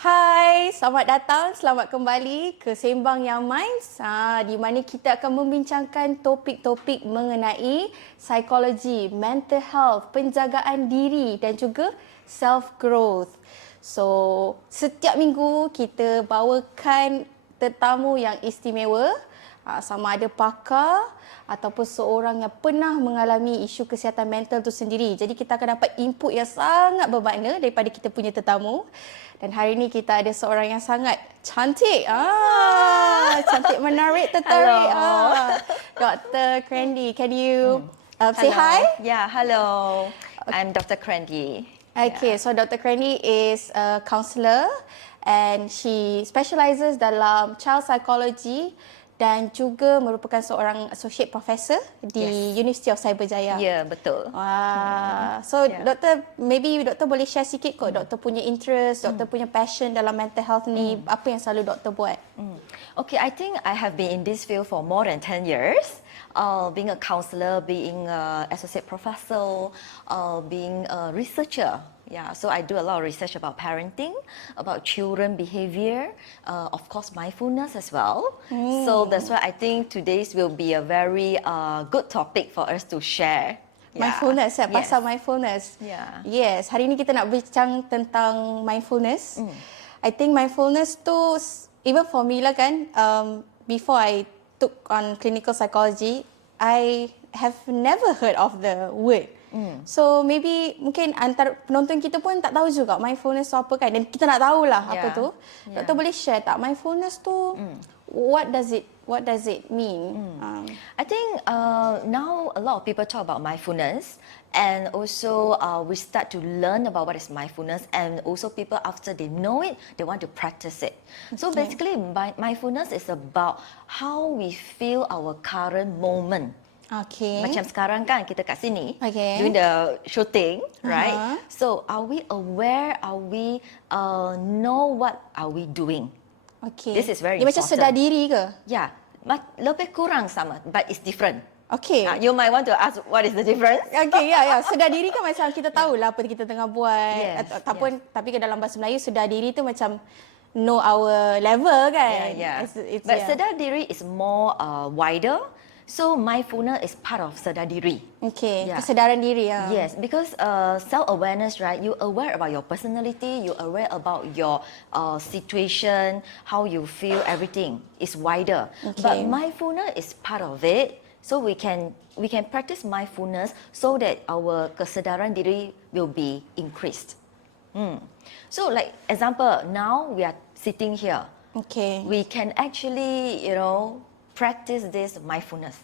Hai, selamat datang, selamat kembali ke Sembang YoungMinds, di mana kita akan membincangkan topik-topik mengenai psikologi, mental health, penjagaan diri dan juga self-growth. So, setiap minggu kita bawakan tetamu yang istimewa, sama ada pakar ataupun seorang yang pernah mengalami isu kesihatan mental itu sendiri. Jadi kita akan dapat input yang sangat bermakna daripada kita punya tetamu. Dan hari ini kita ada seorang yang sangat cantik. Cantik, menarik, tertarik. Dr. Crandy, can you say hi? Yeah, hello. I'm Dr. Crandy. Okay, so Dr. Crandy is a counselor and she specializes dalam child psychology dan juga merupakan seorang associate professor di University of Cyberjaya. Ya, betul. So, doktor, maybe doktor boleh share sikit kot doktor punya interest, doktor punya passion dalam mental health ni, apa yang selalu doktor buat? Okay, I think I have been in this field for more than 10 years. Being a counselor, being an associate professor, being a researcher. Yeah, so I do a lot of research about parenting, about children behavior, of course mindfulness as well. So that's why I think today's will be a very good topic for us to share. Mindfulness, pasal mindfulness. Yes, hari ini kita nak bincang tentang mindfulness. I think mindfulness tu, even for me lah kan, before I took on clinical psychology, I have never heard of the word. So maybe mungkin antara penonton kita pun tak tahu juga mindfulness tu apa kan, dan kita nak tahulah apa tu. Doktor boleh share tak mindfulness tu, what does it mean? I think now a lot of people talk about mindfulness, and also we start to learn about what is mindfulness, and also people after they know it, they want to practice it. So basically mindfulness is about how we feel our current moment. Okay. Macam sekarang kan kita kat sini doing the shooting, right? So are we aware? Are we know what are we doing? Okay. This is very dia important. Macam sedar diri ke? Yeah, lebih kurang sama, but it's different. Okay. You might want to ask what is the difference? Okay, sedar diri kan macam kita tahulah apa kita tengah buat. Ataupun tapi ke dalam bahasa Melayu sedar diri tu macam know our level kan. But sedar diri is more wider. So mindfulness is part of sedar diri. Okay, kesedaran diri. Yes, because self-awareness, right? You aware about your personality, you aware about your situation, how you feel, everything is wider. But mindfulness is part of it. So we can practice mindfulness so that our kesedaran diri will be increased. So like example, now we are sitting here. Okay. We can actually, practice this mindfulness.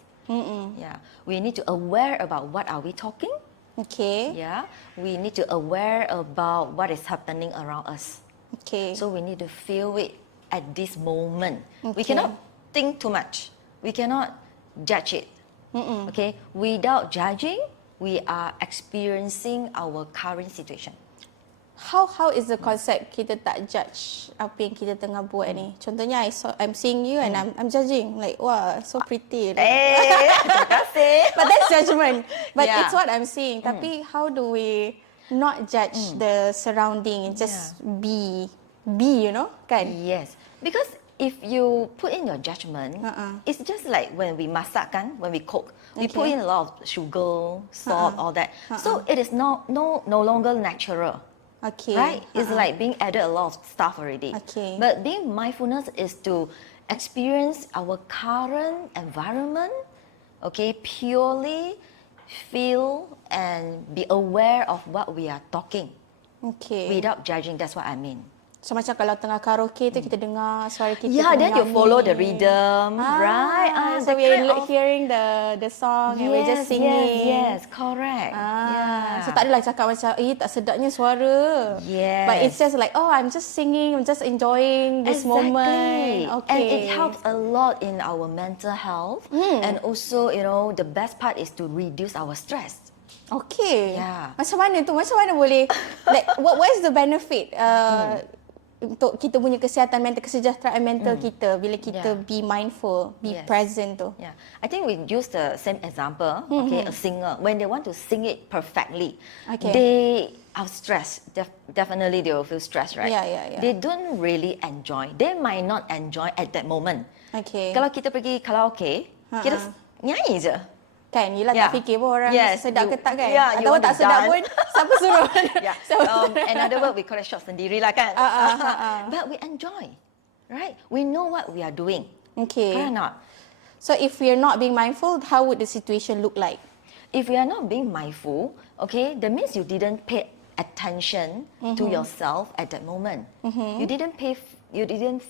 Yeah, we need to aware about what are we talking. Okay. Yeah, we need to aware about what is happening around us. Okay. So we need to feel it at this moment. We cannot think too much. We cannot judge it. Okay, without judging, we are experiencing our current situation. How is the concept kita tak judge apa yang kita tengah buat ni? Contohnya I'm seeing you and I'm judging like wah so pretty. Terima kasih. But that's judgment. But it's what I'm seeing. Tapi how do we not judge the surrounding and just be kan? Yes. Because if you put in your judgment, it's just like when we masak kan, when we cook, we put in a lot of sugar, salt, all that. So it is no longer natural. Okay. Right? It's like being added a lot of stuff already. Okay. But being mindfulness is to experience our current environment, okay, purely feel and be aware of what we are talking. Okay. Without judging, that's what I mean. So macam kalau tengah karaoke tu kita dengar suara kita. Yeah, then you follow the rhythm, right? So we're hearing the song and we're just singing. Yes, correct. So tak adalah cakap macam, tak sedapnya suara. Yes. But it's just like, I'm just singing, I'm just enjoying this moment. Okay. And it helps a lot in our mental health. And also, the best part is to reduce our stress. Okay. Yeah. Macam mana tu? Macam mana boleh, like, what is the benefit? untuk kita punya kesihatan mental, kesejahteraan mental kita bila kita be mindful, be present tu. Yeah, I think we use the same example. Okay, a singer, when they want to sing it perfectly, they are stressed. Definitely they will feel stressed, right? Yeah. They don't really enjoy. They might not enjoy at that moment. Okay. Kalau kita pergi karaoke, kita nyanyi je. Kan, yelah tak fikir pun orang sedap ke tak kan? Yeah, Atau tak sedap pun, siapa suruh? Another word we call it shot sendiri lah kan. But we enjoy, right? We know what we are doing. Okay. Correct or not? So if we are not being mindful, how would the situation look like? If we are not being mindful, okay, that means you didn't pay attention to yourself at that moment. You didn't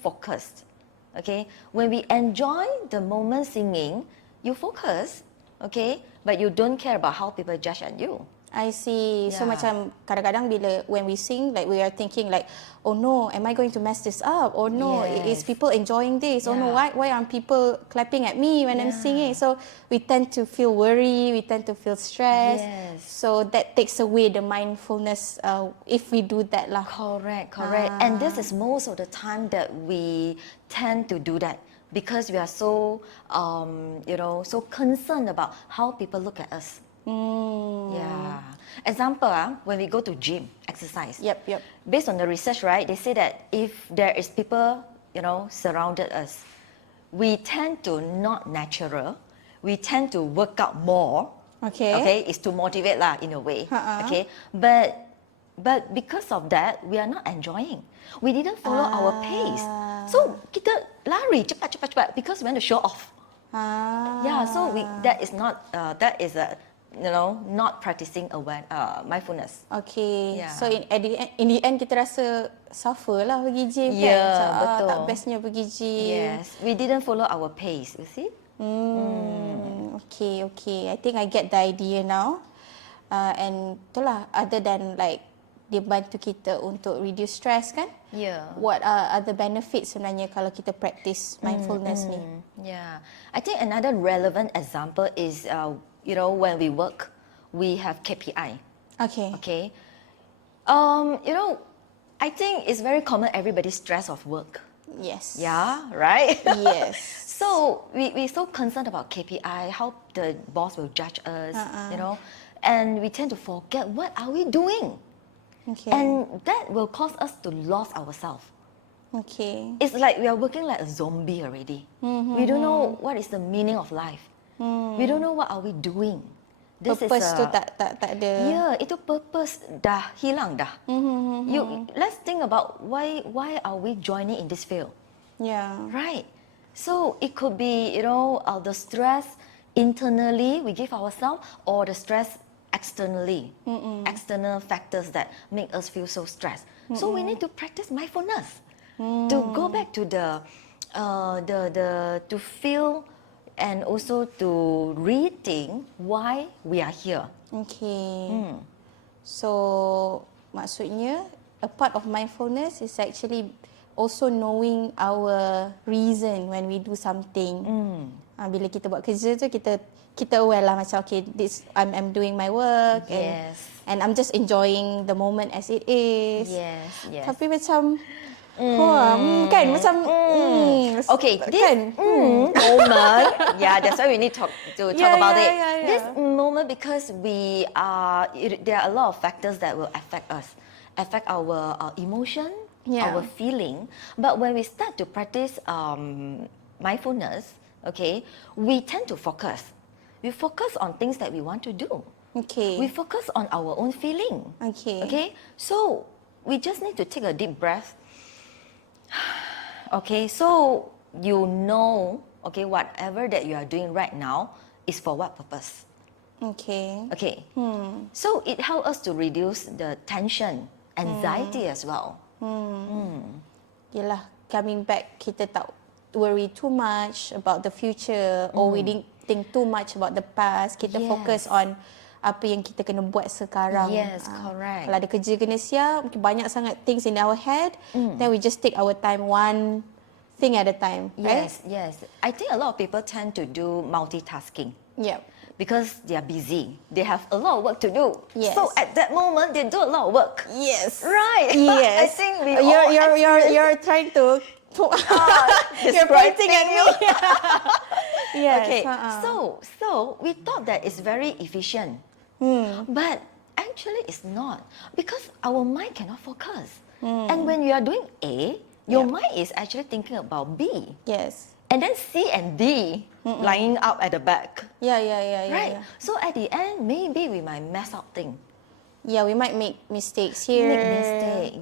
focus. Okay, when we enjoy the moment singing, you focus. Okay, but you don't care about how people judge at you. I see. So macam kadang-kadang when we sing, like we are thinking like, oh no, am I going to mess this up? Oh no, is people enjoying this? Oh no, why aren't people clapping at me when I'm singing? So we tend to feel worry, we tend to feel stress. So that takes away the mindfulness if we do that lah. Correct. And this is most of the time that we tend to do that. Because we are so, so concerned about how people look at us. Yeah. Example, when we go to gym, exercise. Yep. Based on the research, right, they say that if there is people, surrounded us, we tend to not natural. We tend to work out more. Okay, it's to motivate lah in a way. Okay, but because of that, we are not enjoying. We didn't follow our pace. So kita lari cepat because we want to show off. Yeah, so that is not not practicing mindfulness. Okay. Yeah. So in the end kita rasa suffer lah pergi gym kan. Betul. Tak bestnya pergi gym. Yes, we didn't follow our pace. You see? Okay. I think I get the idea now. And itulah, other than like dia bantu kita untuk reduce stress kan? Yeah. What are other benefits sebenarnya kalau kita practice mindfulness ni? Yeah. I think another relevant example is, when we work, we have KPI. Okay. I think it's very common everybody stress of work. Yes. Yeah, right? Yes. So we're so concerned about KPI, how the boss will judge us, and we tend to forget what are we doing. Okay. And that will cause us to lose ourselves. Okay. It's like we are working like a zombie already. We don't know what is the meaning of life. We don't know what are we doing. Purpose tu tak ada. Yeah, itu purpose dah hilang dah. Let's think about why are we joining in this field? Yeah. Right. So it could be the stress internally we give ourselves, or the stress externally, external factors that make us feel so stressed. So we need to practice mindfulness to go back to the to feel and also to rethink why we are here. Okay. So maksudnya a part of mindfulness is actually also knowing our reason when we do something. Bila kita buat kerja tu kita aware lah macam I'm doing my work and I'm just enjoying the moment as it is. Yes. Tapi macam kan macam okay, this kan? moment, that's why we need to talk about it. Yeah. This moment, because there are a lot of factors that will affect us, affect our emotion, our feeling. But when we start to practice mindfulness, okay, we tend to focus. We focus on things that we want to do. Okay. We focus on our own feeling. Okay. So we just need to take a deep breath. Okay. So whatever that you are doing right now is for what purpose? Okay. So it helps us to reduce the tension, anxiety as well. Yelah, coming back, kita tak worry too much about the future, or we didn't think too much about the past. Kita fokus on apa yang kita kena buat sekarang. Yes, correct. Kalau ada kerja kena siap, banyak sangat things in our head, then we just take our time one thing at a time, right? Yes. I think a lot of people tend to do multitasking. Yep. because they are busy. They have a lot of work to do. Yes. So at that moment, they do a lot of work. Yes. Right. Yes. I think we all you're trying to you're pointing at me. Yes. Okay. So we thought that it's very efficient, but actually it's not, because our mind cannot focus. And when you are doing A, your mind is actually thinking about B. Yes. And then C and D lying up at the back. Yeah. Right? Yeah. So at the end, maybe we might mess up things. Yeah, we might make mistakes here.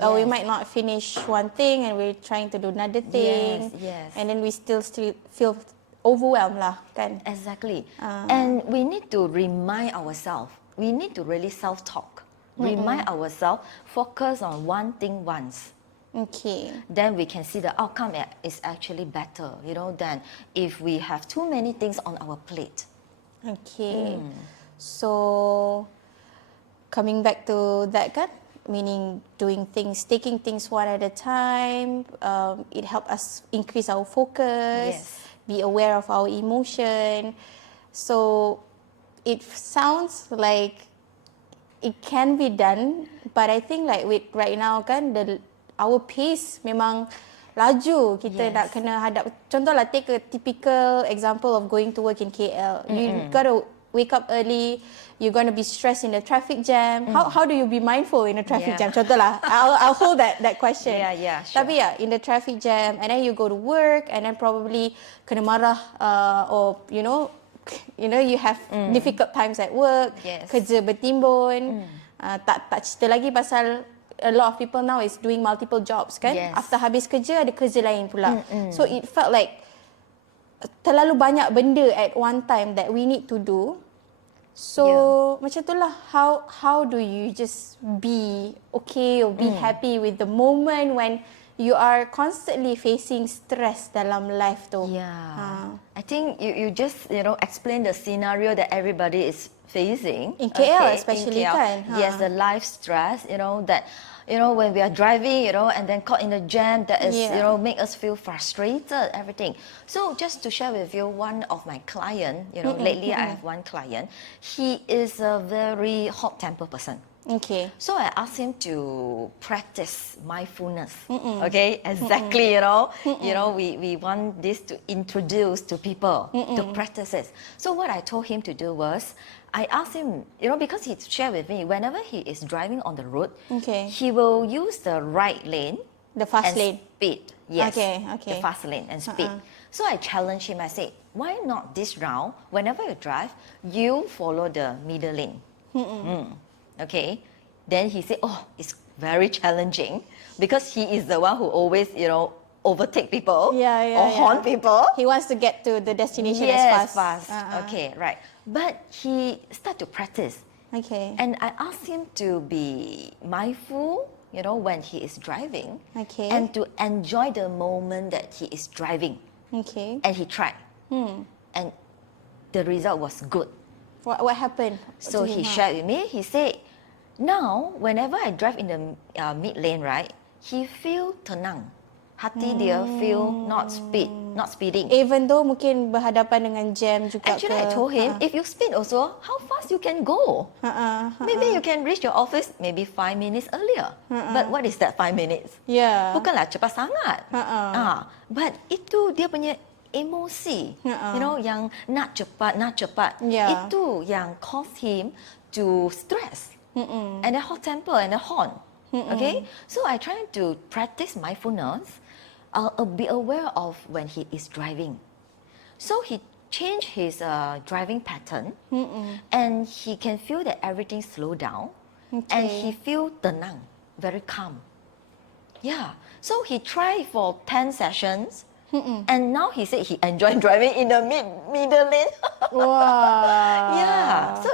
Or we yes. might not finish one thing and we're trying to do another thing. Yes. And then we still feel overwhelmed lah, kan? Exactly. And we need to remind ourselves. We need to really self-talk. Remind ourselves, focus on one thing once. Okay. Then we can see the outcome is actually better, than if we have too many things on our plate. Okay. So, coming back to that kan, meaning taking things one at a time, it helps us increase our focus, be aware of our emotion. So, it sounds like it can be done, but I think like with right now kan, our pace memang laju. Kita nak kena hadap. Contohlah, take a typical example of going to work in KL. You gotta wake up early. You're gonna be stressed in the traffic jam. How do you be mindful in a traffic jam? Contohlah, I'll hold that question. Yeah, sure. Tapi in the traffic jam, and then you go to work, and then probably kena marah, or you have difficult times at work. Kerja bertimbun. Tak cerita lagi pasal a lot of people now is doing multiple jobs kan. After habis kerja ada kerja lain pula. So it felt like terlalu banyak benda at one time that we need to do. So macam itulah, how do you just be okay or be happy with the moment when you are constantly facing stress dalam life tu? I think you just explain the scenario that everybody is facing in KL, especially in KL. kan. Yes, the life stress, that when we are driving, and then caught in a jam, that is, make us feel frustrated, everything. So just to share with you, one of my client, lately I have one client, he is a very hot-tempered person. Okay. So I asked him to practice mindfulness. Okay, exactly. We want this to introduce to people to practice it. So what I told him to do was, I asked him, because he shared with me, whenever he is driving on the road, he will use the right lane, the fast lane, speed. Yes. Okay. The fast lane and speed. So I challenged him. I said, why not this round? Whenever you drive, you follow the middle lane. Okay, then he said, oh, it's very challenging because he is the one who always, overtake people or horn people. He wants to get to the destination as fast. Okay, right. But he started to practice. Okay. And I asked him to be mindful, when he is driving. Okay. And to enjoy the moment that he is driving. Okay. And he tried. And the result was good. What happened? So he shared with me, he said, now, whenever I drive in the mid lane, right, he feel tenang. Hati dia feel not speeding. Even though mungkin berhadapan dengan jam juga. Actually, I told him, if you speed also, how fast you can go? Maybe you can reach your office maybe 5 minutes earlier. But what is that 5 minutes? Bukanlah cepat sangat. But itu dia punya emosi, yang nak cepat. Itu yang cause him to stress. And then hot temper and then horn. Okay, so I try to practice mindfulness. Be aware of when he is driving. So he changed his driving pattern, and he can feel that everything slow down, and he feel tenang, very calm. Yeah. So he tried for 10 sessions. And now he said he enjoyed driving in the middle lane. Wow. Yeah. So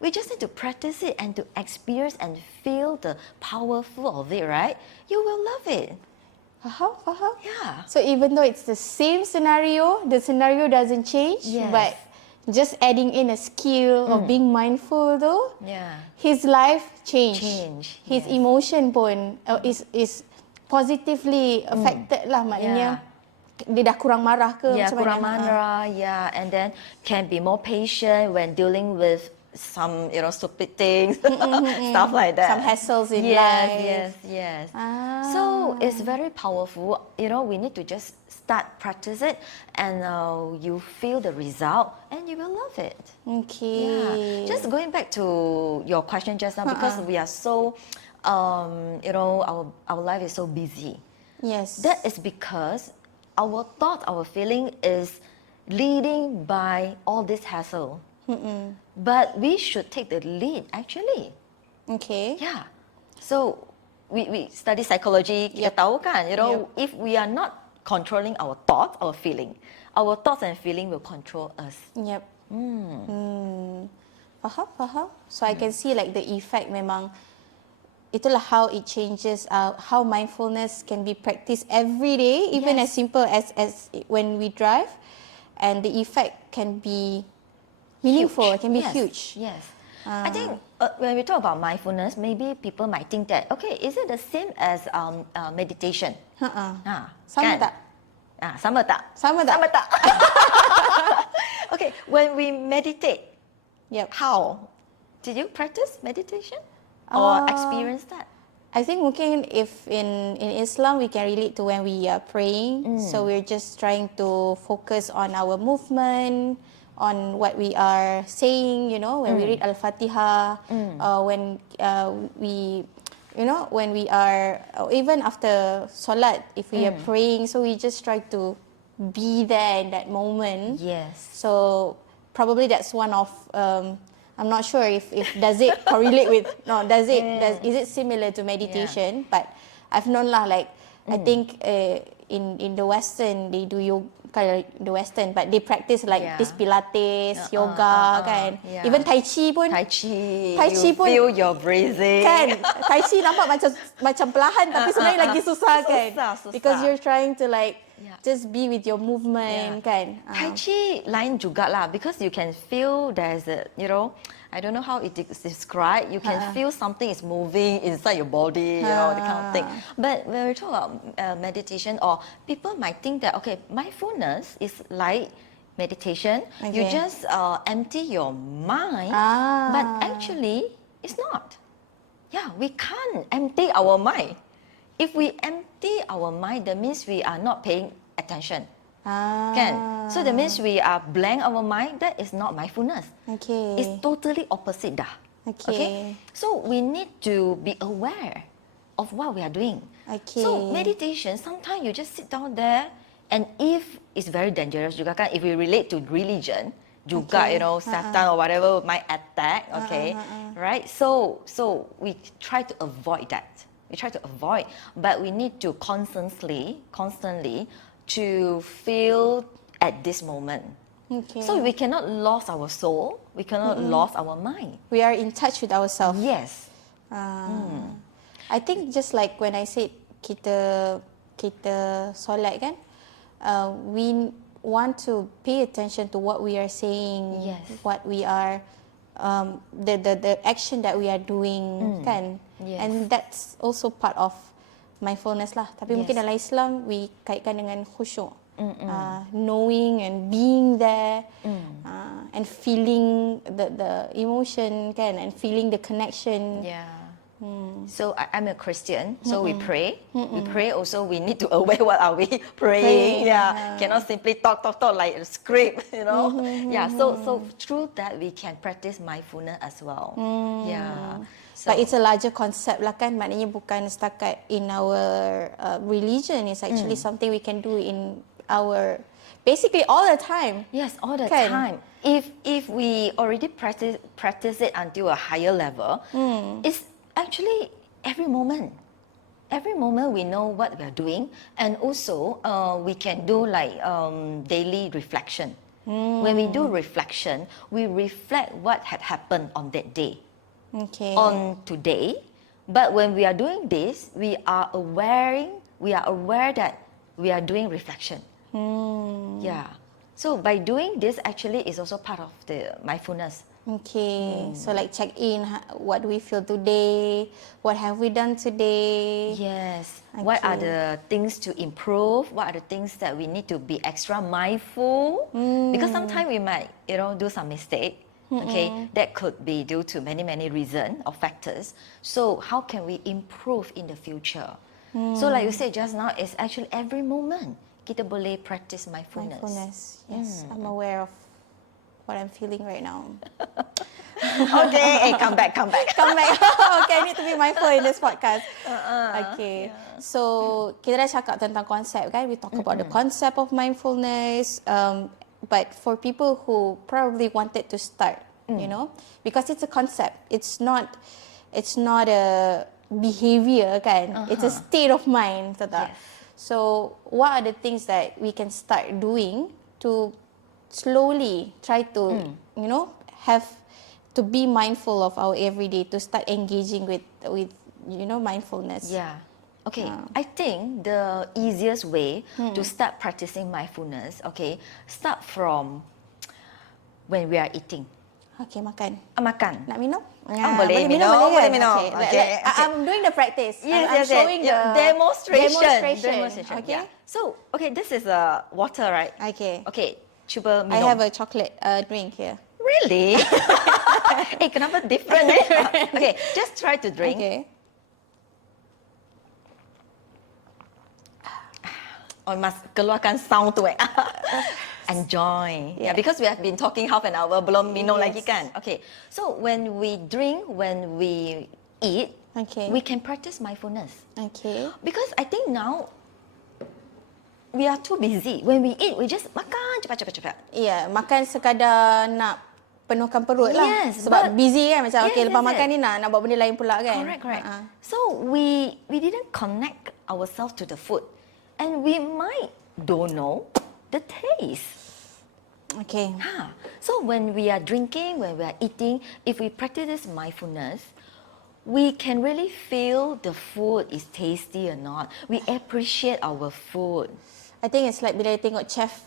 we just need to practice it and to experience and feel the powerful of it, right? You will love it. Faham? Yeah. So even though it's the same scenario, the scenario doesn't change, but just adding in a skill of being mindful though, his life changed. His emotion pun is positively affected lah maknanya. dia dah kurang marah ke Yeah, macam kurang mana? marah, yeah, and then can be more patient when dealing with some, stupid things, stuff like that. Some hassles in yes, life. Yes, yes. Ah. So it's very powerful. We need to just start practice it, and you feel the result, and you will love it. Okay. Yeah. Just going back to your question just now, because we are so, our life is so busy. Yes. That is because our thought, our feeling is leading by all this hassle. But we should take the lead, actually. Okay. Yeah. So we study psychology, kita tahu kan, if we are not controlling our thoughts, our thoughts and feeling will control us. Yep. Faham. So I can see like the effect memang itulah how it changes how mindfulness can be practiced every day, even as simple as when we drive, and the effect can be meaningful. It can be huge. Yes. I think when we talk about mindfulness, maybe people might think that, okay, is it the same as meditation? Sama kan? tak? Sama tak? Sama tak? Sama tak? Okay, when we meditate, how? Did you practice meditation? Or experience that? I think mungkin if in Islam we can relate to when we are praying. So we're just trying to focus on our movement, on what we are saying, when we read Al-Fatihah, when we, when we are, even after Salat, if we are praying, so we just try to be there in that moment. Yes. So probably that's one of, I'm not sure if does it correlate with, is it similar to meditation? But I've known lah, like, I think in the Western, they do yoga, the Western, but they practice like this Pilates, yoga, kan. Even Tai Chi pun. Tai Chi you pun, feel your breathing. Kan, Tai Chi nampak macam perlahan, tapi sebenarnya lagi susah kan. Susah. Because you're trying to like just be with your movement, kan. Tai Chi lain juga lah, because you can feel there's a, I don't know how it is described. You can feel something is moving inside your body, that kind of thing. But when we talk about meditation, or people might think that, okay, mindfulness is like meditation. You just empty your mind, but actually it's not. Yeah, we can't empty our mind. If we empty our mind, that means we are not paying attention. Kan? So that means we are blank our mind. That is not mindfulness. Okay. It's totally opposite dah. Okay. So we need to be aware of what we are doing. Okay. So meditation, sometimes you just sit down there, and if it's very dangerous juga kan, if we relate to religion, juga, Satan or whatever might attack. Okay. Right. So we try to avoid that. But we need to constantly to feel at this moment. Okay. So we cannot lose our soul. We cannot lose our mind. We are in touch with ourselves. Yes. I think just like when I said kita solat kan, we want to pay attention to what we are saying, what we are, the action that we are doing, kan, and that's also part of mindfulness lah. Tapi mungkin dalam Islam we kaitkan dengan khusyuk, knowing and being there, and feeling the emotion, kan, and feeling the connection. So I'm a Christian, so we pray. We pray also, we need to aware what are we praying. Cannot simply talk like a script, So through that we can practice mindfulness as well. So, but it's a larger concept lah kan, maknanya bukan setakat in our religion. It's actually something we can do in our, basically all the time. Yes, all the time. If we already practice it until a higher level, it's actually every moment. Every moment we know what we are doing, and also we can do like daily reflection. When we do reflection, we reflect what had happened on that day. On today, but when we are doing this, we are aware that we are doing reflection. So by doing this, actually is also part of the mindfulness. Okay, so like check in, what do we feel today? What have we done today? Yes. What are the things to improve? What are the things that we need to be extra mindful? Because sometimes we might, do some mistake. Okay, that could be due to many reasons or factors. So how can we improve in the future? So like you said just now, it's actually every moment kita boleh practice mindfulness. Mindfulness, yes. I'm aware of what I'm feeling right now. Okay, come back. Come back. Okay, I need to be mindful in this podcast. Okay. So, kita dah cakap tentang konsep kan? We talk about the concept of mindfulness. But for people who probably wanted to start, because it's a concept. It's not a behavior kan? It's a state of mind. Yes. So, what are the things that we can start doing to slowly try to, have to be mindful of our everyday, to start engaging with mindfulness? Yeah. Okay, I think the easiest way to start practicing mindfulness, start from when we are eating. Okay, makan. Makan. Nak minum? Boleh minum. Boleh minum. Okay. I'm doing the practice. I'm Yes. showing the demonstration. Okay. Yeah. So, this is water, right? Okay. Okay, cuba minum. I have a chocolate drink here. Really? Kenapa different? Okay, just try to drink. Okay. Oh, must keluarkan sound tu. Enjoy. Yeah, because we have been talking half an hour, belum minum lagi kan? Okay, so when we drink, when we eat, we can practice mindfulness. Okay. Because I think now, we are too busy. When we eat, we just makan cepat. Yeah, makan sekadar nak penuhkan perut lah. Yes, Sebab busy kan macam lepas yes. makan ni nak buat benda lain pula kan. Correct. So we didn't connect ourselves to the food, and we might don't know the taste. Okay. So when we are drinking, when we are eating, if we practice this mindfulness, we can really feel the food is tasty or not. We appreciate our food. I think it's like bila tengok chef,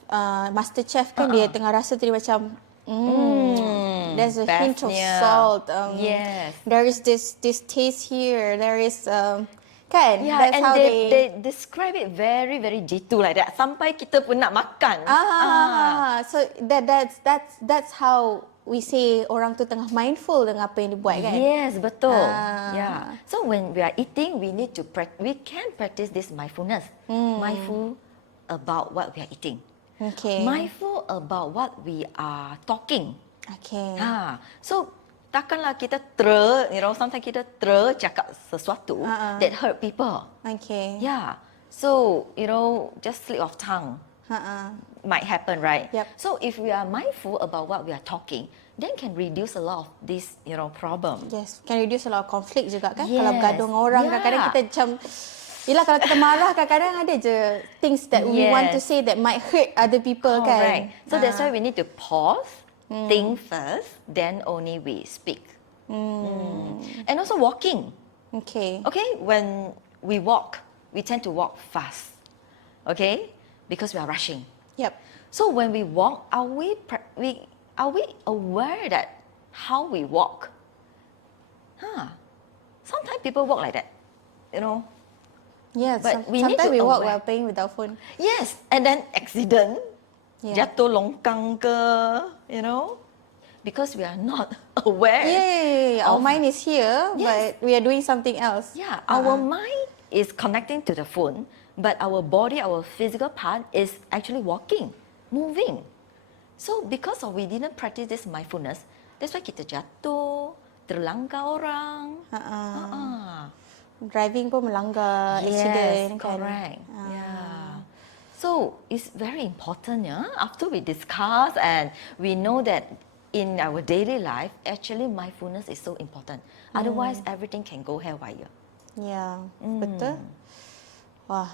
master chef kan dia tengah rasa tadi macam there's a hint of salt. Yes. There is this taste here. There is kan? Yeah, that's and how they describe it very jitu like that. Sampai kita pun nak makan. So that's how we say orang tu tengah mindful dengan apa yang dia buat kan? Yes, betul. Yeah. So when we are eating, we can practice this mindfulness. Mindful about what we are eating. Okay. Mindful about what we are talking. Okay. So takkanlah kita sometimes kita cakap sesuatu that hurt people. Okay. Yeah. So, just slip of tongue might happen, right? Yep. So if we are mindful about what we are talking, then can reduce a lot of this, problem. Yes, can reduce a lot of conflict juga kan? Yes. Kalau bergaduh dengan orang, kadang-kadang kita macam yelah kalau kita marah kadang-kadang ada je things that we want to say that might hurt other people kan? So that's why we need to pause, think first, then only we speak. And also walking. Okay. Okay, when we walk, we tend to walk fast. Okay, because we are rushing. Yep. So when we walk, are we aware that how we walk? Sometimes people walk like that, Yeah, But we need sometimes to we walk aware. while playing with our phone. Yes, and then accident, jatuh longkang ke, because we are not aware. Our mind is here, but we are doing something else. Yeah, our mind is connecting to the phone, but our body, our physical part is actually walking, moving. So because we didn't practice this mindfulness, that's why kita jatuh, terlanggar orang. Driving pun melanggar accident kan. Correct. Yeah. So it's very important, after we discuss and we know that in our daily life, actually mindfulness is so important. Otherwise, everything can go haywire. Yeah, betul. Wah.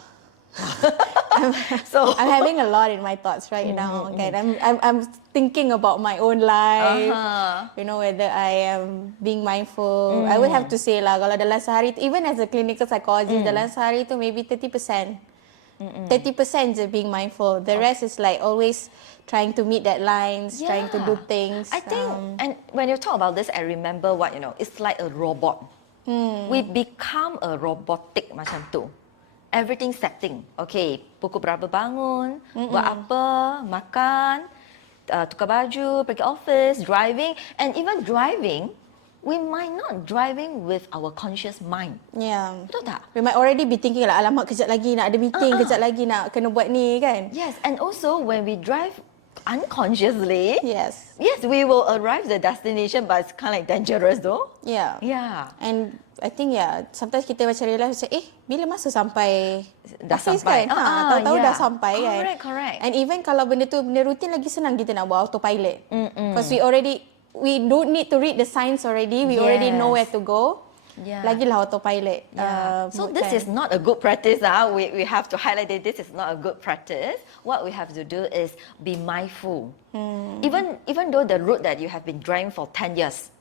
So I'm having a lot in my thoughts right now. Okay, I'm thinking about my own life. Whether I am being mindful. I would have to say lah, kalau dalam sehari, even as a clinical psychologist, dalam sehari tu maybe 30%. 30% je being mindful. The rest is like always trying to meet deadlines, trying to do things. I think, and when you talk about this, I remember what, it's like a robot. We become a robotic macam tu. Everything setting. Okay, pukul berapa bangun, buat apa, makan, tukar baju, pergi office, driving. And even driving, we might not driving with our conscious mind. Yeah. Betul tak? We might already be thinking lah, alamak kejap lagi nak ada meeting, kejap lagi nak kena buat ni kan. Yes, and also when we drive unconsciously, Yes. yes, we will arrive the destination, but it's kind of like dangerous though. Yeah. Yeah. And I think sometimes kita macam realize macam bila masa sampai Dah office sampai. kan? Tahu-tahu dah sampai kan? Correct. And even kalau benda tu benda rutin lagi senang kita nak buat autopilot. Because we don't need to read the signs already. We already know where to go. Yeah. Lagilah autopilot. Yeah. So this is not a good practice. We have to highlight that this is not a good practice. What we have to do is be mindful. Even though the route that you have been driving for 10 years,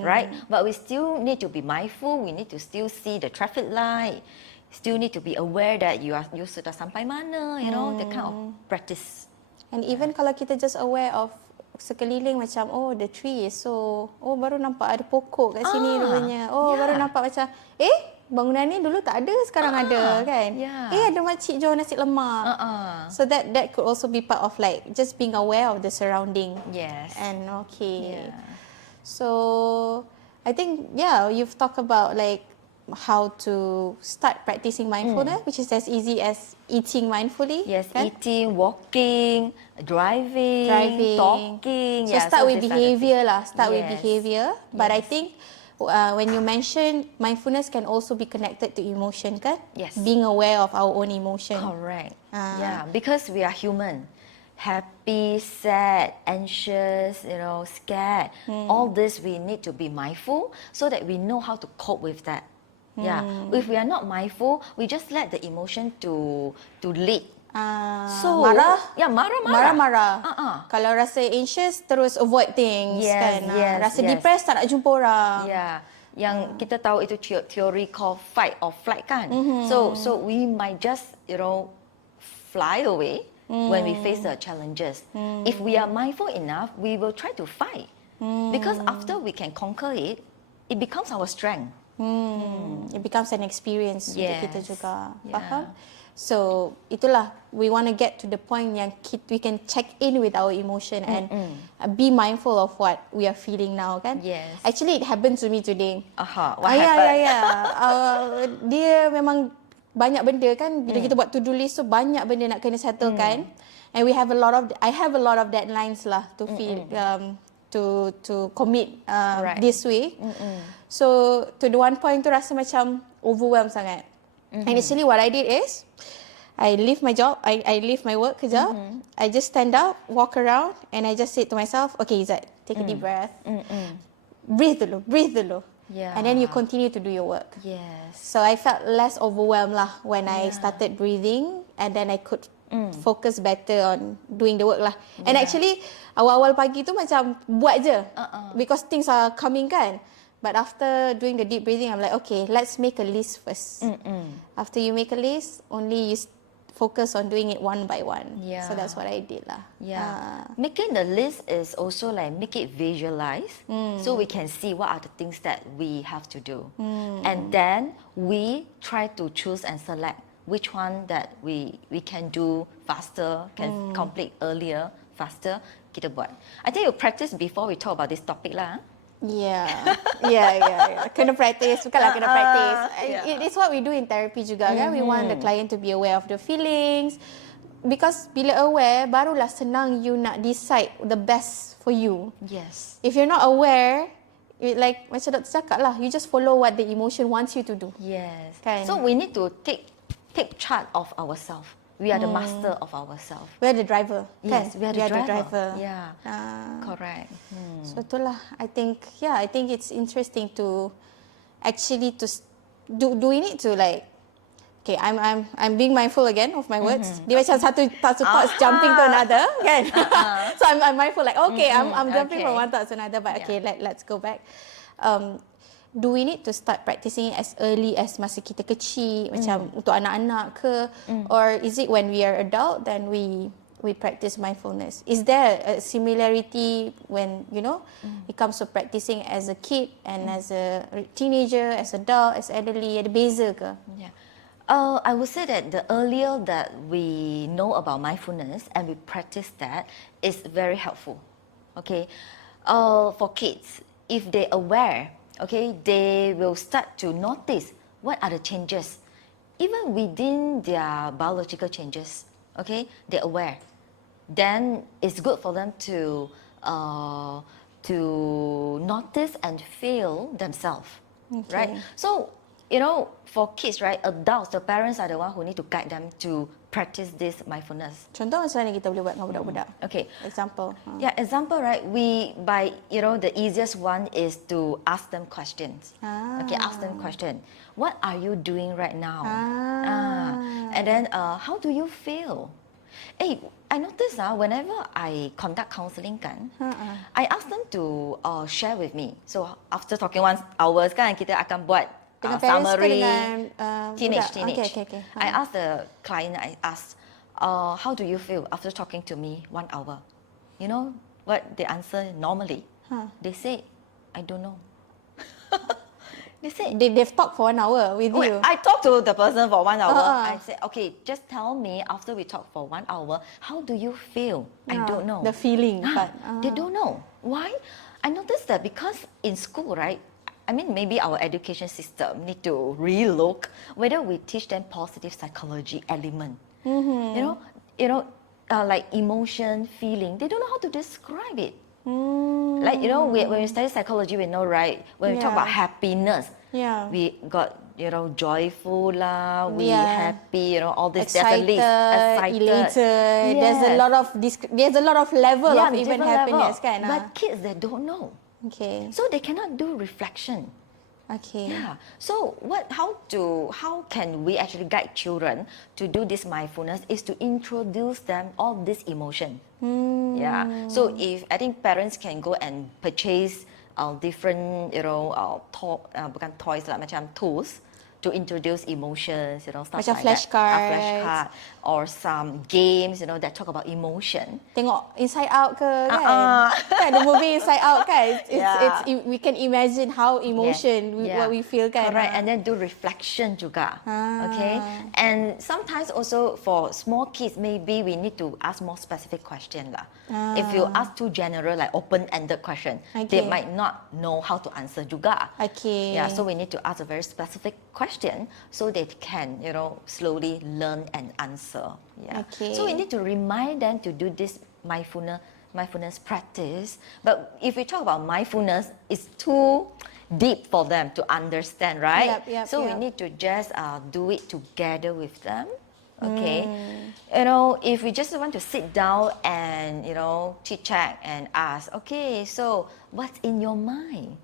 right? But we still need to be mindful. We need to still see the traffic light. Still need to be aware that you sudah sampai mana, that kind of practice. And even kalau kita just aware of sekeliling macam the tree is baru nampak ada pokok kat sini rupanya. Baru nampak macam bangunan ni dulu tak ada, sekarang ada kan. Ada makcik jual nasi lemak. So that could also be part of like just being aware of the surrounding. Yes. And so I think you've talked about like how to start practicing mindfulness, which is as easy as eating mindfully. Yes, kan? eating, walking, driving, talking. So start with behavior lah. Start with Yes. behavior. But I think when you mention mindfulness can also be connected to emotion kan? Yes. Being aware of our own emotion. Correct. Yeah, because we are human. Happy, sad, anxious, scared. All this we need to be mindful so that we know how to cope with that. Yeah. If we are not mindful, we just let the emotion to lead. Marah? Ya, marah. Kalau rasa anxious, terus avoid things kan. Rasa depressed, tak nak jumpa orang. Yeah. Yang kita tahu itu teori called fight or flight kan. So we might just fly away when we face the challenges. If we are mindful enough, we will try to fight. Because after we can conquer it, it becomes our strength. It becomes an experience untuk kita juga. Yeah. Faham? So itulah, we want to get to the point yang we can check in with our emotion and be mindful of what we are feeling now kan. Yes. Actually it happened to me today. What happened? Dia memang banyak benda kan, bila kita buat to-do list tu banyak benda nak kena settlekan. And I have a lot of deadlines lah to feel to commit this way. So to the one point tu rasa macam overwhelmed sangat. And actually what I did is I leave my job, I leave my work kejap. I just stand up, walk around and I just say to myself, okay Izzat, take a deep breath. Breathe dulu. Yeah. And then you continue to do your work. Yes. So I felt less overwhelmed lah when I started breathing, and then I could focus better on doing the work lah. And actually awal-awal pagi tu macam buat je because things are coming kan. But after doing the deep breathing, I'm like, okay, let's make a list first. After you make a list, only you focus on doing it one by one. Yeah. So that's what I did lah. Yeah. Making the list is also like make it visualize so we can see what are the things that we have to do. And then we try to choose and select which one that we can do faster, can complete earlier, faster, kita buat. I think you practice before we talk about this topic lah. Yeah. Kena practice, bukanlah kena practice. It is what we do in therapy juga kan. We want the client to be aware of the feelings. Because bila aware, barulah senang you nak decide the best for you. Yes. If you're not aware, like macam Dr. cakap lah, you just follow what the emotion wants you to do. Yes. Kan? So we need to take charge of ourselves. We are the master of ourselves. We are the driver. Yes, kan? we are the driver. Yeah. Correct. So itulah, I think it's interesting to actually do we need to like, okay, I'm being mindful again of my words. Dia macam satu thoughts jumping to another kan. So I'm mindful like, okay, I'm jumping from one thought to another, but okay, let's go back. Do we need to start practicing it as early as masa kita kecil, macam untuk anak-anak ke, or is it when we are adult then we we practice mindfulness? Is there a similarity when, it comes to practicing as a kid and as a teenager, as adult, as elderly? Ada beza ke? Yeah. I would say that the earlier that we know about mindfulness and we practice that is very helpful. Okay. For kids, if they're aware, okay, they will start to notice what are the changes, even within their biological changes. Okay, they're aware. Then it's good for them to notice and feel themselves, right? So for kids, right, adults, the parents are the one who need to guide them to practice this mindfulness. Contoh macam mana kita boleh buat dengan budak-budak? Okay. Example. Yeah, example, right? The easiest one is to ask them questions. Okay, ask them question. What are you doing right now? And then, how do you feel? Hey, I notice whenever I conduct counselling I ask them to share with me. So after talking 1 hour kan, kita akan buat summary. Teenage. Okay. I ask the client, how do you feel after talking to me 1 hour? You know what they answer normally? They say, I don't know. They say, they've talked for 1 hour with you. I talked to the person for 1 hour. I said, okay, just tell me after we talk for 1 hour, how do you feel? I don't know. The feeling part. They don't know. Why? I noticed that because in school, right? I mean, maybe our education system need to relook whether we teach them positive psychology element. Like emotion, feeling. They don't know how to describe it. Like, when we study psychology, we know, right? When we talk about happiness, we got, joyful lah, we happy, all this. Excited, elated. Yes. There's a lot of level of even happiness, level. kan? But kids, they don't know. Okay. So they cannot do reflection. Okay. Yeah. So how can we actually guide children to do this mindfulness is to introduce them all this emotion. Yeah. So if I think parents can go and purchase different bukan toys lah, macam tools to introduce emotions, stuff macam like flashcards. that. Flashcard or some games, that talk about emotion. Tengok Inside Out ke kan? Kan the movie Inside Out kan? We can imagine how emotion, what we feel kan? Correct, and then do reflection juga. Okay, and sometimes also for small kids, maybe we need to ask more specific question lah. If you ask too general, like open-ended question, they might not know how to answer juga. Okay. Yeah, so we need to ask a very specific question so they can, slowly learn and answer. Yeah. Okay. So we need to remind them to do this mindfulness practice. But if we talk about mindfulness, it's too deep for them to understand, right? So we need to just do it together with them. Okay. If we just want to sit down and, chit chat and ask, okay, so what's in your mind?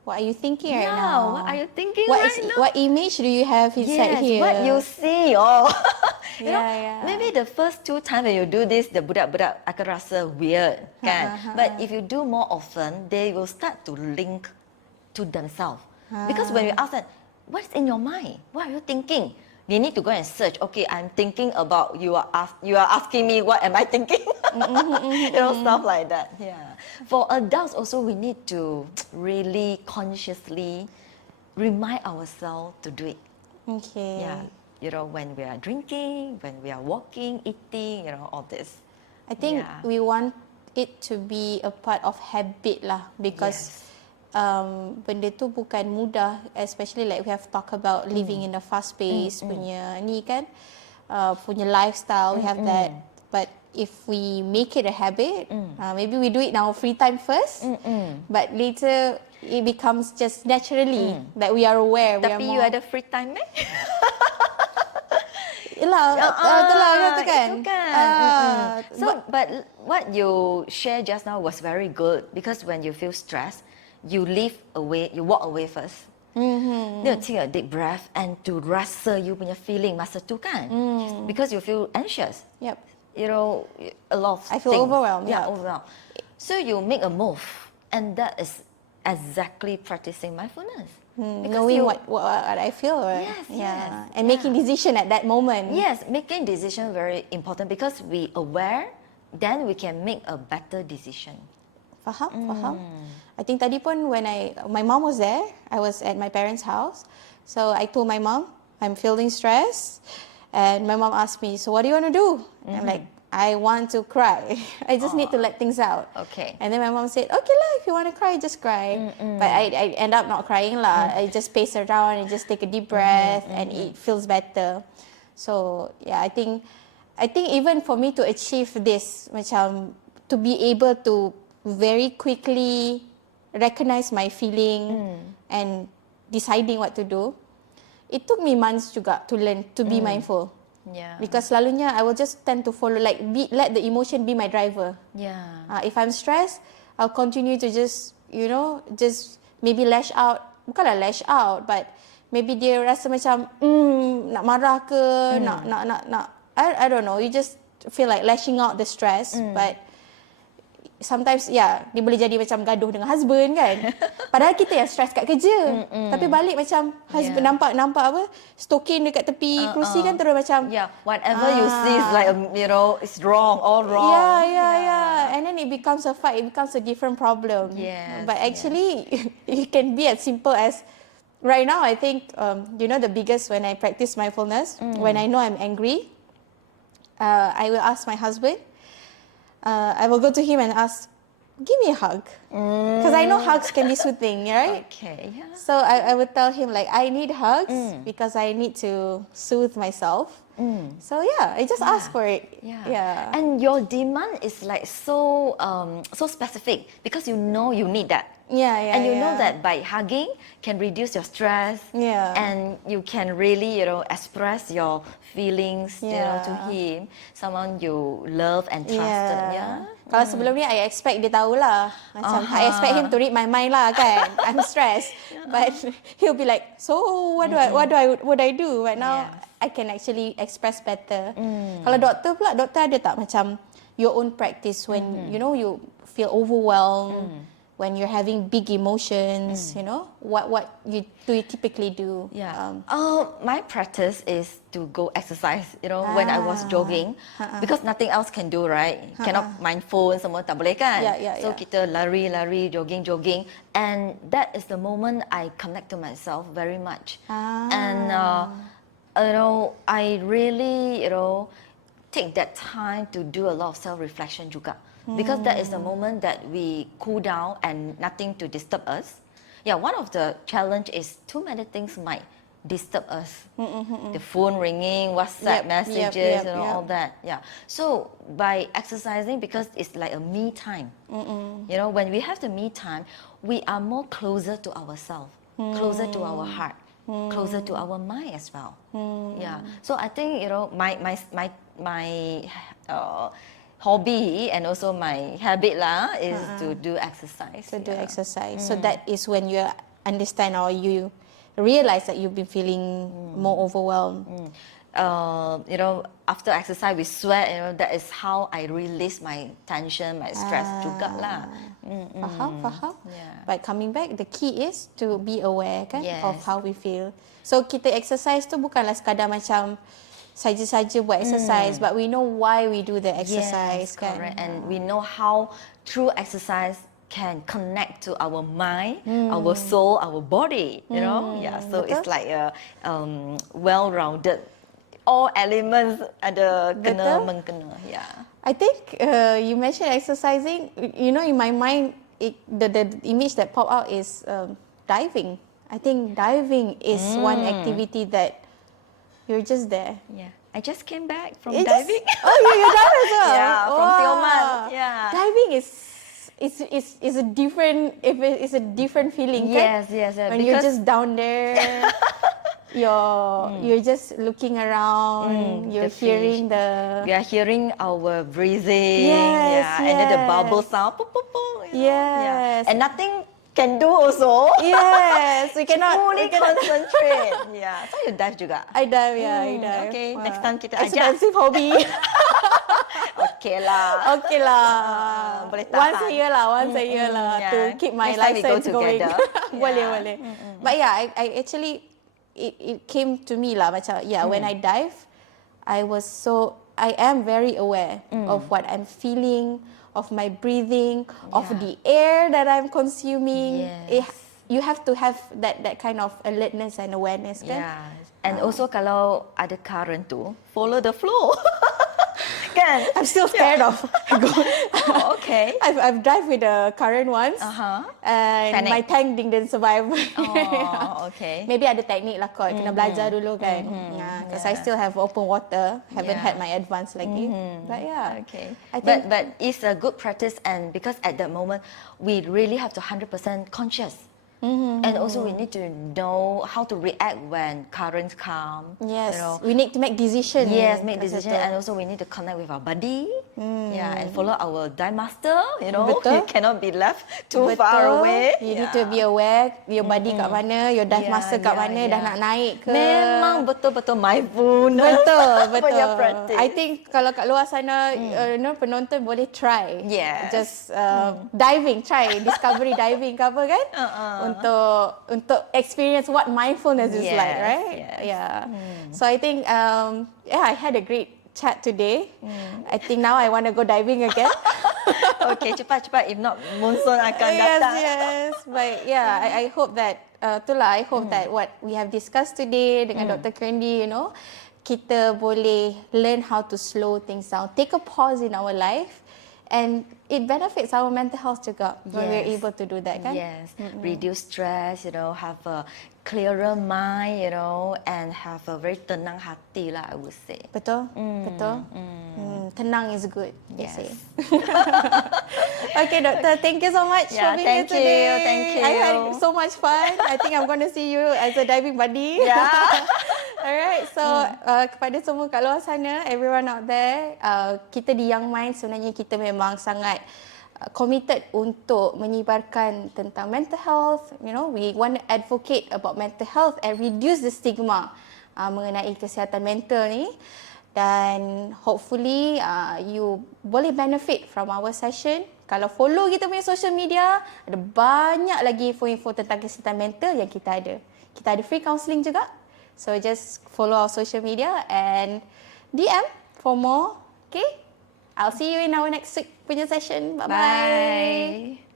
What are you thinking right now? What are you thinking now? What image do you have inside here? What you see. Maybe the first 2 times when you do this, the budak-budak akan rasa weird, kan? But if you do more often, they will start to link to themselves. Because when you ask them, what's in your mind? What are you thinking? They need to go and search. Okay, I'm thinking about you are asking me what am I thinking? Stuff like that. Yeah. For adults also, we need to really consciously remind ourselves to do it. Okay. Yeah. When we are drinking, when we are walking, eating, all this. I think we want it to be a part of habit lah, because benda tu bukan mudah, especially like we have talked about living in a fast pace punya ni kan, punya lifestyle, we have that. But if we make it a habit, maybe we do it in our free time first, but later it becomes just naturally that we are aware. Tapi you ada free time Yelah, itulah kata kan. But what you shared just now was very good, because when you feel stressed, you walk away first. You take a deep breath and to rasa you punya feeling masa tu kan. Because you feel anxious. Yep. A lot of I feel overwhelmed. Yeah, overwhelmed. So you make a move, and that is exactly practicing mindfulness. Knowing what I feel, or, Yes, and making decision at that moment. Yes, making decision very important because we aware, then we can make a better decision. Faham. I think tadi pun when my mom was there, I was at my parents' house. So I told my mom, I'm feeling stressed. And my mom asked me, so what do you want to do? I'm like, I want to cry. I just need to let things out. Okay. And then my mom said, okay lah, if you want to cry, just cry. But I end up not crying lah. I just pace around and just take a deep breath and it feels better. So yeah, I think even for me to achieve this, macam to be able to very quickly recognize my feeling and deciding what to do, it took me months juga to learn to be mindful. Yeah. Because selalunya I will just tend to follow, like let the emotion be my driver. Yeah. If I'm stressed, I'll continue to just maybe lash out. Bukanlah lash out, but maybe dia rasa macam nak marah ke, nak I don't know. You just feel like lashing out the stress, but sometimes dia boleh jadi macam gaduh dengan husband kan. Padahal kita yang stress kat kerja. Tapi balik macam husband nampak apa, stoking dekat tepi kerusi kan, terus macam whatever you see is like it's wrong, all wrong. Yeah. And then it becomes a fight, it becomes a different problem. Yes, But actually it can be as simple as right now. I think the biggest, when I practice mindfulness, when I know I'm angry, I will ask my husband, I will go to him and ask, give me a hug. Because I know hugs can be soothing, right? Okay, yeah. So I would tell him, like, I need hugs because I need to soothe myself. So I just ask for it. Yeah. And your demand is like so specific because you know you need that. And you know that by hugging can reduce your stress. And you can really, express your feelings, to him, someone you love and trusted. Kalau sebelum ni, I expect dia tahulah. Macam I expect him to read my mind lah kan. I'm stressed. But he'll be like, so what do I do? But now I can actually express better. Kalau doktor pula, doktor ada tak macam your own practice when you feel overwhelmed? When you're having big emotions, what you typically do? My practice is to go exercise. When I was jogging, because nothing else can do, right? Cannot mind phone, semua tak boleh kan? So kita lari, jogging, and that is the moment I connect to myself very much. And I really take that time to do a lot of self-reflection juga. Because that is the moment that we cool down and nothing to disturb us. One of the challenge is too many things might disturb us. The phone ringing, WhatsApp messages, all that. So by exercising, because it's like a me time. When we have the me time, we are more closer to ourselves, closer to our heart, closer to our mind as well. So I think my hobby and also my habit is to do exercise. So that is when you understand or you realize that you've been feeling more overwhelmed. After exercise we sweat. That is how I release my tension, my stress juga lah. Faham. But coming back, the key is to be aware kan of how we feel. So kita exercise tu bukanlah sekadar macam saja-saja buat exercise, but we know why we do the exercise, kan? Correct. And we know how through exercise can connect to our mind, our soul, our body. So it's like a well-rounded, all elements ada kena mengkena. I think you mentioned exercising. In my mind, the image that popped out is diving. I think diving is one activity that you're just there. I just came back from diving. You dive as well? From Tioman. Diving is a different. It's a different feeling. Yes. When you're just down there, you're just looking around. You're hearing we are hearing our breathing. And then the bubble sound. And nothing can do also. Yes, we cannot fully concentrate. So you dive juga. I dive, I dive. Okay, next time kita ajak. Expensive hobby. Okay lah. Okay lah. Boleh tahan. Once a year lah to keep my Next time we go license going. together. Boleh. But yeah, I actually it came to me lah macam when I dive, I am very aware of what I'm feeling, of my breathing, of the air that I'm consuming. Yes. You have to have that kind of alertness and awareness, kan? Yeah. And also kalau ada current tu, follow the flow. Kan? I'm still scared of. Oh, okay. I've dive with the current ones, and Panic. my tank didn't survive. Oh, okay. Maybe ada teknik lah kot, kena belajar dulu kan. Because I still have open water, haven't had my advance lagi. But yeah, Okay. I think But it's a good practice, and because at that moment we really have to 100% conscious. And also we need to know how to react when currents come. yes, You know. we need to make decision. Yes, make Betul. decision, and also we need to connect with our body. Yeah, and follow our dive master. You know, Betul. you cannot be left too far away. You need to be aware your body kat mana, your dive master kat mana, dah nak naik ke. Memang betul-betul mindfulness. Betul. Punya practice. I think kalau kat luar sana, penonton boleh try. Yes. Just diving, try discovery diving ke apa kan? Untuk experience what mindfulness is like, Yes, right? yes. Yeah. So I think I had a great chat today. I think now I want to go diving again. Okay, cepat-cepat. If not, monsoon akan datang. Yes. But yeah, I hope that I hope that what we have discussed today dengan Dr. Crendy, kita boleh learn how to slow things down, take a pause in our life, and it benefits our mental health juga when we're Yes. able to do that, kan? Yes, reduce stress, have a clearer mind, and have a very tenang hati lah, I would say. Betul? Betul? Tenang is good, they Yes. say. Okay, Doctor, thank you so much for being here thank you, today. thank you. I had so much fun. I think I'm going to see you as a diving buddy. Yeah. Alright, so kepada semua kat luar sana, everyone out there, kita di YoungMinds sebenarnya kita memang sangat committed untuk menyebarkan tentang mental health. We want to advocate about mental health and reduce the stigma mengenai kesihatan mental ni. Dan hopefully you boleh benefit from our session. Kalau follow kita punya social media, ada banyak lagi info-info tentang kesihatan mental yang kita ada. Kita ada free counselling juga. So just follow our social media and DM for more. Okay? I'll see you in our next week punya session. Bye-bye. Bye.